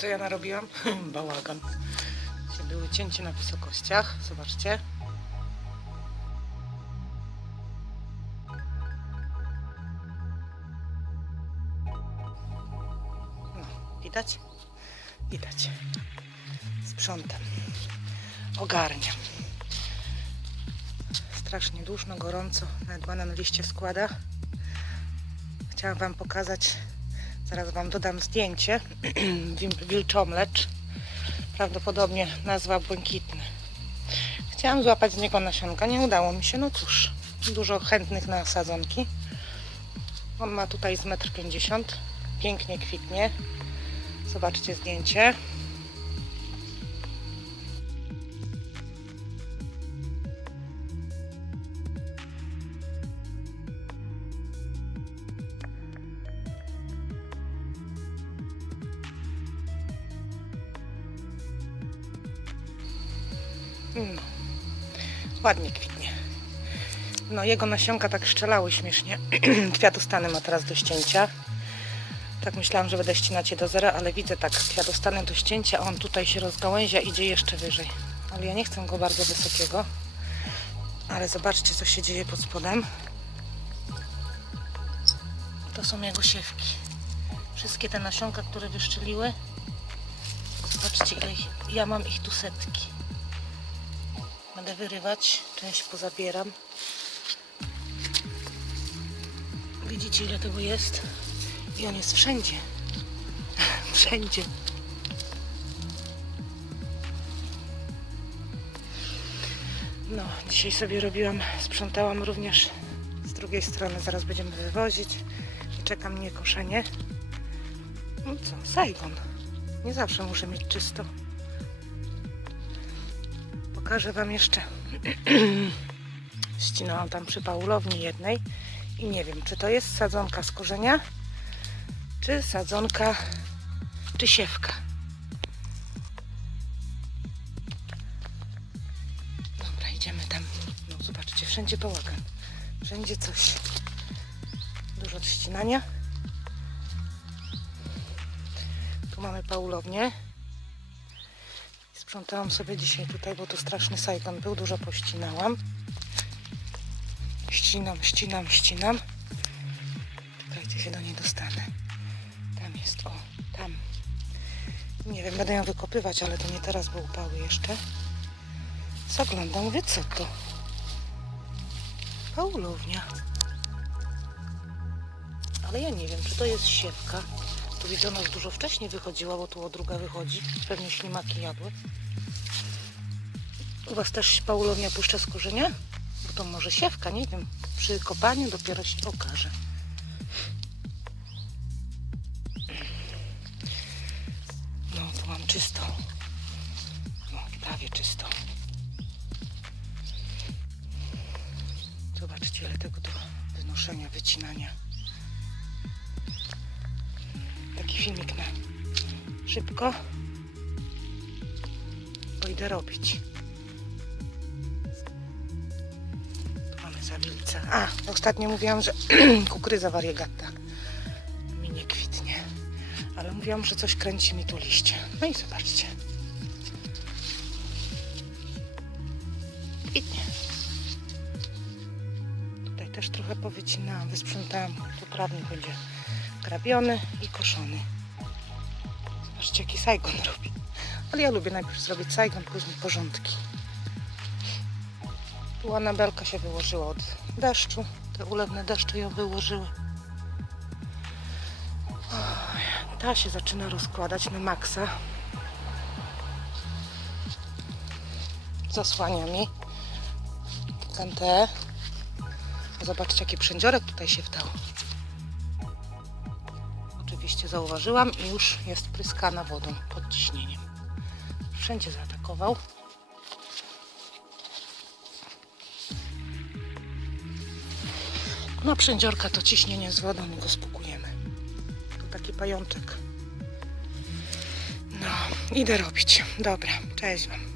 co ja narobiłam? Bałagan. Były cięcie na wysokościach. Zobaczcie. No, widać? Widać. Sprzątam. Ogarniam. Strasznie duszno, gorąco. Nawet banan liście składa. Chciałam Wam pokazać, zaraz Wam dodam zdjęcie, wilczomlecz, prawdopodobnie nazwa błękitny. Chciałam złapać z niego nasionka, nie udało mi się, no cóż, dużo chętnych na sadzonki. On ma tutaj z 1,50 m, pięknie kwitnie. Zobaczcie zdjęcie. No, ładnie kwitnie. No, jego nasionka tak szczelały śmiesznie. Kwiatostany ma teraz do ścięcia. Tak myślałam, że będę ścinać je do zera, ale widzę tak, kwiatostany do ścięcia, a on tutaj się rozgałęzia, idzie jeszcze wyżej. Ale ja nie chcę go bardzo wysokiego. Ale zobaczcie, co się dzieje pod spodem. To są jego siewki. Wszystkie te nasionka, które wyszczeliły. Zobaczcie, ich, ja mam ich tu setki. Będę wyrywać, część pozabieram. Widzicie ile tego jest? I on jest wszędzie. wszędzie. No, dzisiaj sobie robiłam, sprzątałam również z drugiej strony. Zaraz będziemy wywozić. Czeka mnie koszenie. No co, Saigon. Nie zawsze muszę mieć czysto. Pokażę Wam jeszcze. Ścinałam tam przy paulowni jednej i nie wiem, czy to jest sadzonka z korzenia, czy sadzonka, czy siewka. Dobra, idziemy tam. No, zobaczcie, wszędzie bałagan. Wszędzie coś. Dużo ścinania. Tu mamy paulownię. Sprzątałam sobie dzisiaj tutaj, bo tu straszny sajgon był, dużo pościnałam. Ścinam, ścinam, ścinam. Czekajcie, się do niej dostanę. Tam jest, o, tam. Nie wiem, będę ją wykopywać, ale to nie teraz, bo upały jeszcze. Zaglądam, mówię, co to? Paulownia. Ale ja nie wiem, czy to jest siewka. Widzę, ona już dużo wcześniej wychodziła, bo tu o druga wychodzi. Pewnie ślimaki jadły. U Was też paulownia puszcza z? Bo to może siewka, nie wiem. Przy kopaniu dopiero się okaże. No, tu mam czysto. No, prawie czysto. Zobaczcie, ile tego do wynoszenia, wycinania. Filmik na szybko. Bo idę robić. Tu mamy zawilca. A, ostatnio mówiłam, że kukurydza variegata mi nie kwitnie. Ale mówiłam, że coś kręci mi tu liście. No i zobaczcie. Kwitnie. Tutaj też trochę powycinałam, wysprzątałam. Tu trawnik będzie grabiony i koszony. Zobaczcie, jaki sajgon robi. Ale ja lubię najpierw zrobić sajgon, później porządki. Tu Anabelka się wyłożyła od deszczu. Te ulewne deszcze ją wyłożyły. Ta się zaczyna rozkładać na maksa. Zasłania mi. Zobaczcie, jaki przędziorek tutaj się wdał. Oczywiście zauważyłam i już jest pryskana wodą pod ciśnieniem. Wszędzie zaatakował. No przędziorka to ciśnienie z wodą i go spukujemy. To taki pajączek. No, idę robić. Dobra, cześć Wam.